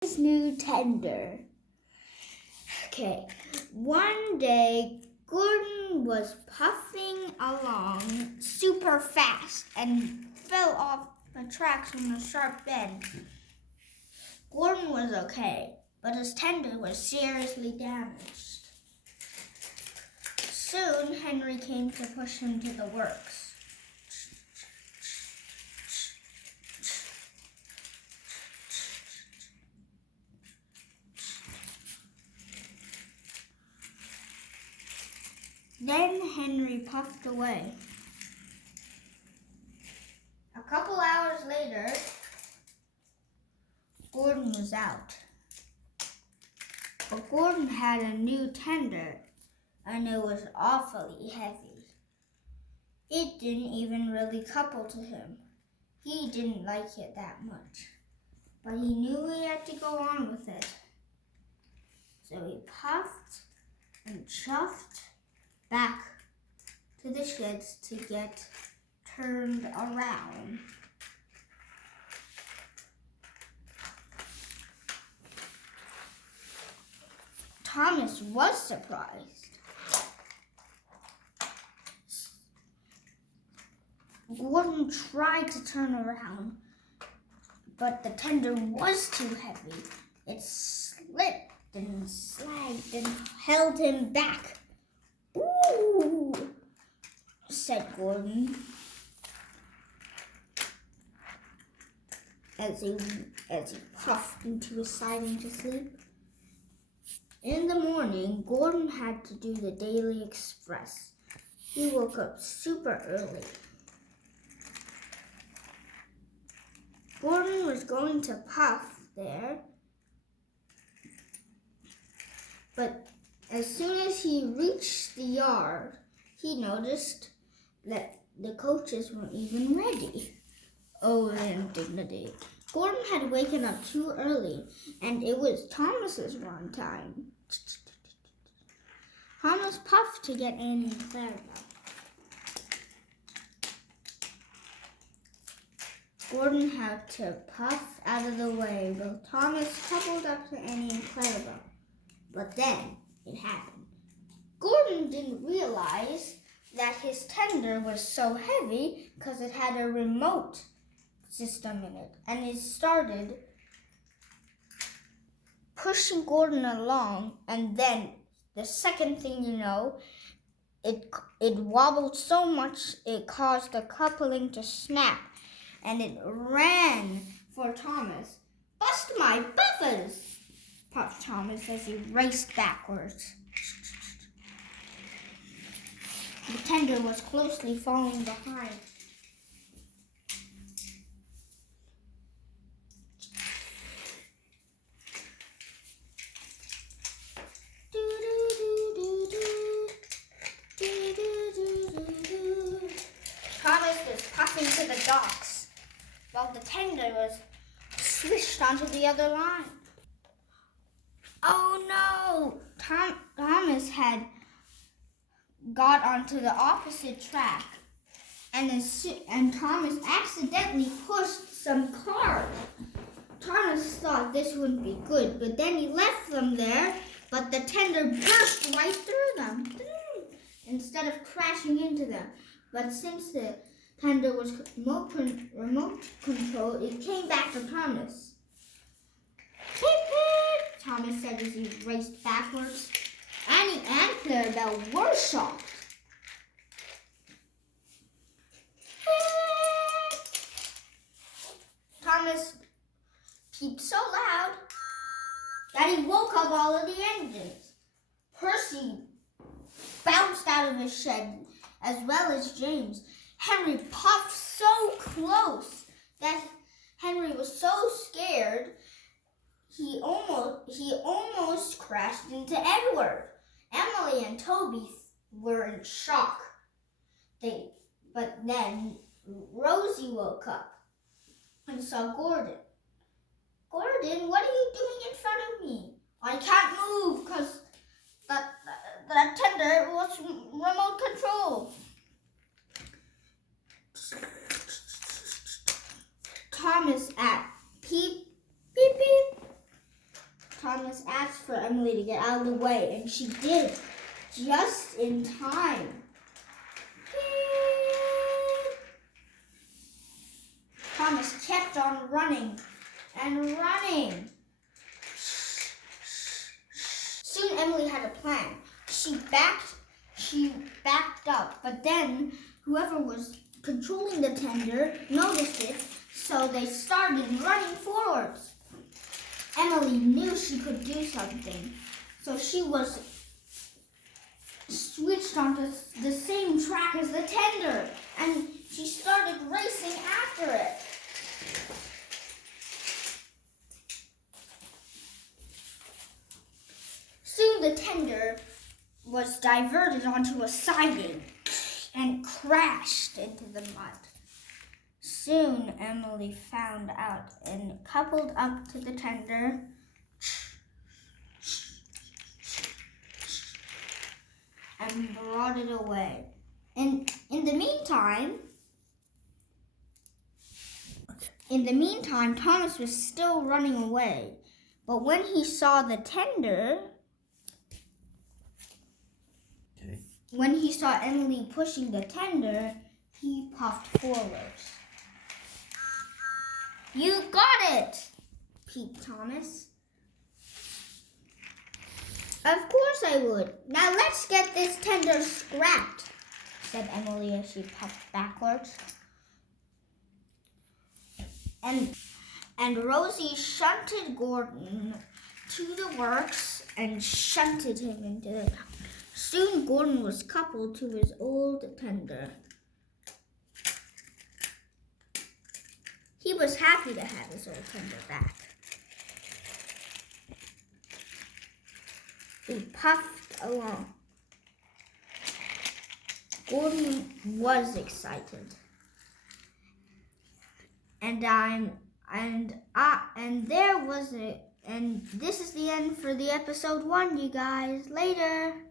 His new tender. Okay, one day Gordon was puffing along super fast and fell off the tracks on a sharp bend. Gordon was okay, but his tender was seriously damaged. Soon Henry came to push him to the works. Then Henry puffed away. A couple hours later, Gordon was out. But Gordon had a new tender, and it was awfully heavy. It didn't even really couple to him. He didn't like it that much, but he knew he had to go on with it. So he puffed and chuffed back to the sheds to get turned around. Thomas was surprised. Gordon tried to turn around, but the tender was too heavy. It slipped and slagged and held him back. "Ooh," said Gordon as he puffed into his side into sleep. In the morning, Gordon had to do the Daily Express. He woke up super early. Gordon was going to puff there, but as soon as he reached the yard, he noticed that the coaches weren't even ready. Oh, the indignity. Gordon had waken up too early, and it was Thomas's run time. Thomas puffed to get Annie and Clarabelle. Gordon had to puff out of the way while Thomas coupled up to Annie and Clarabelle. But then it happened. Gordon didn't realize that his tender was so heavy because it had a remote system in it, and it started pushing Gordon along, and then the second thing you know, it wobbled so much it caused the coupling to snap, and it ran for Thomas. "Bust my buffers!" puffed Thomas as he raced backwards. The tender was closely following behind. Thomas was puffing to the docks, while the tender was swished onto the other line. Oh no! Thomas had got onto the opposite track, and Thomas accidentally pushed some cars. Thomas thought this wouldn't be good, but then he left them there, but the tender burst right through them instead of crashing into them. But since the tender was remote control, it came back to Thomas. "Pip, pip," Thomas said as he raced backwards. Annie and Clarabelle were shocked. Thomas peeped so loud that he woke up all of the engines. Percy bounced out of his shed, as well as James. Henry puffed so close that Henry was so scared he almost crashed into Edward. Emily and Toby were in shock. But then Rosie woke up and saw Gordon. "Gordon, what are you doing in front of me?" "I can't move because that tender was remote control." Thomas at peep, beep, beep, Thomas asked for Emily to get out of the way, and she did, just in time. Thomas kept on running and running. Soon Emily had a plan. She backed up, but then whoever was controlling the tender noticed it, so they started running forwards. Emily knew she could do something, so she was switched onto the same track as the tender, and she started racing after it. Soon the tender was diverted onto a siding and crashed into the mud. Soon Emily found out and coupled up to the tender and brought it away. And in the meantime, Thomas was still running away. But when he saw the tender, when he saw Emily pushing the tender, he puffed forwards. "You got it!" peeped Thomas. "Of course I would. Now let's get this tender scrapped," said Emily as she puffed backwards. And Rosie shunted Gordon to the works and shunted him into the town. Soon Gordon was coupled to his old tender. He was happy to have his old tender back. He puffed along. Gordon was excited. And there was it. And this is the end for the episode 1, you guys. Later.